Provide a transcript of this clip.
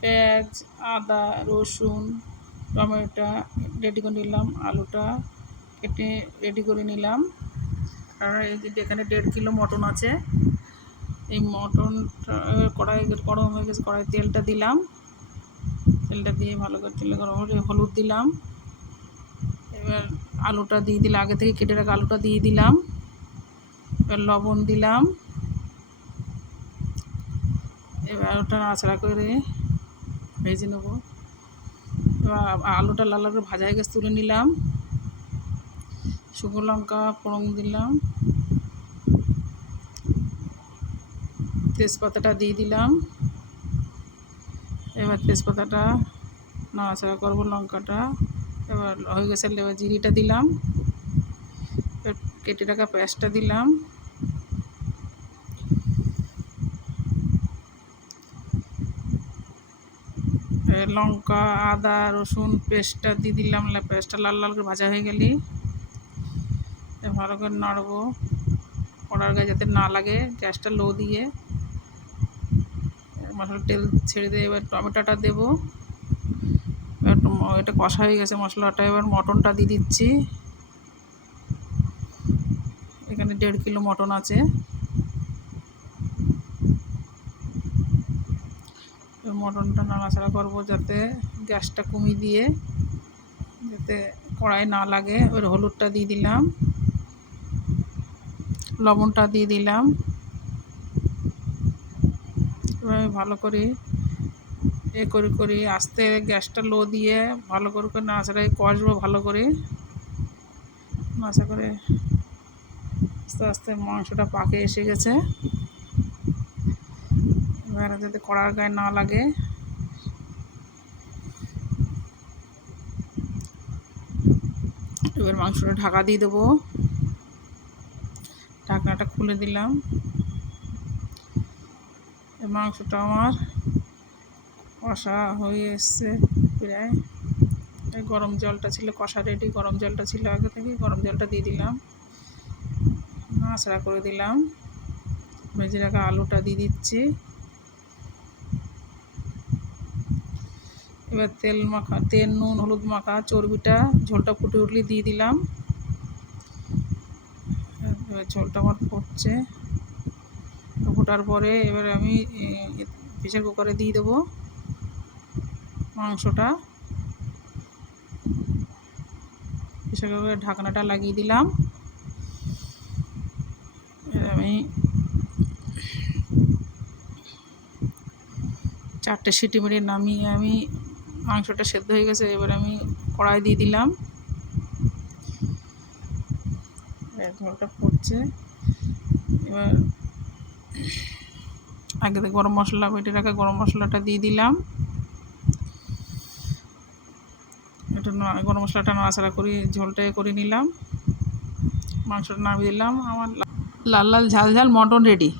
পেঁয়াজ, আদা, রসুন, টমেটো রেডি করে নিলাম, আলুটা কেটে রেডি করে নিলাম। আর এই যে এখানে 1.5 কিলো মটন আছে, এই মটনটা কড়াই গরম হয়ে গেছে, কড়াই তেলটা দিলাম, তেলটা দিয়ে ভালো করে তেলে গরম হলে হলুদ দিলাম। এবার আলুটা দিয়ে দিলাম, আগে থেকে কেটে রাখা আলুটা দিয়ে দিলাম। এবার লবণ দিলাম। এবার ওটা নাড়াচাড়া করে ভেজে নেব। এবার আলুটা লাল লাল করে ভাজা হয়ে গেছে, তুলে নিলাম। শুকনো লঙ্কা ফোড়ন দিলাম, তেজপাতাটা দিয়ে দিলাম। এবার তেজপাতাটা নাড়াচাড়া করবো, লঙ্কাটা এবার হয়ে গেছে, এবার জিরিটা দিলাম, এবার কেটে রাখা পেঁয়াজটা দিলাম। লঙ্কা, আদা, রসুন পেস্টটা দিয়ে দিলাম। পেস্টটা লাল লাল করে ভাজা হয়ে গেলে ভালো করে নাড়বো, কড়ার গায়ে যাতে না লাগে। গ্যাসটা লো দিয়ে মশলা তেল ছেড়ে দিয়ে এবার টমেটোটা দেবো। এটা কষা হয়ে গেছে মশলাটা, এবার মটনটা দিয়ে দিচ্ছি। এখানে 1.5 কিলো মটন আছে। মটনটা নাড়াচাড়া করবো যাতে গ্যাসটা কমিয়ে দিয়ে যাতে কড়াই না লাগে। এবার হলুদটা দিয়ে দিলাম, লবণটা দিয়ে দিলাম। এবার ভালো করে করি আস্তে গ্যাসটা লো দিয়ে ভালো করে নাড়াচাড়াই কষবো। ভালো করে নাড়াচাড়া করে আস্তে আস্তে মাংসটা পাকে এসে গেছে। এবার যাতে কড়ার গায়ে না লাগে এবার মাংসটা ঢাকা দিয়ে দেবো। ঢাকনাটা খুলে দিলাম। মাংসটা আমার কষা হয়ে এসছে প্রায়। গরম জলটা ছিল, কষা রেডি, গরম জলটা ছিল আগে থেকে, গরম জলটা দিয়ে দিলাম, নাড়াচাড়া করে দিলাম। ভেজে রাখা আলুটা দিয়ে দিচ্ছি। এবার তেল নুন হলুদ মাখা চর্বিটা ঝোলটা ফুটে উঠলে দিয়ে দিলাম। এবার ঝোলটা আমার ফুটছে, ফোটার পরে এবার আমি প্রেসার কুকারে দিয়ে দেবো মাংসটা। প্রেসার কুকারে ঢাকনাটা লাগিয়ে দিলাম। আমি 4টে সিটি মেরে নামিয়ে আমি মাংসটা সেদ্ধ হয়ে গেছে। এবার আমি কড়াই দিয়ে দিলাম, ঝোলটা ফুটছে। এবার আগে থেকে গরম মশলা বেটে রাখা গরম মশলাটা দিয়ে দিলাম। এটা গরম মশলাটা নাড়াচাড়া করে ঝোলটা করে নিলাম, মাংসটা নামিয়ে দিলাম। আমার লাল লাল ঝাল ঝাল মটন রেডি।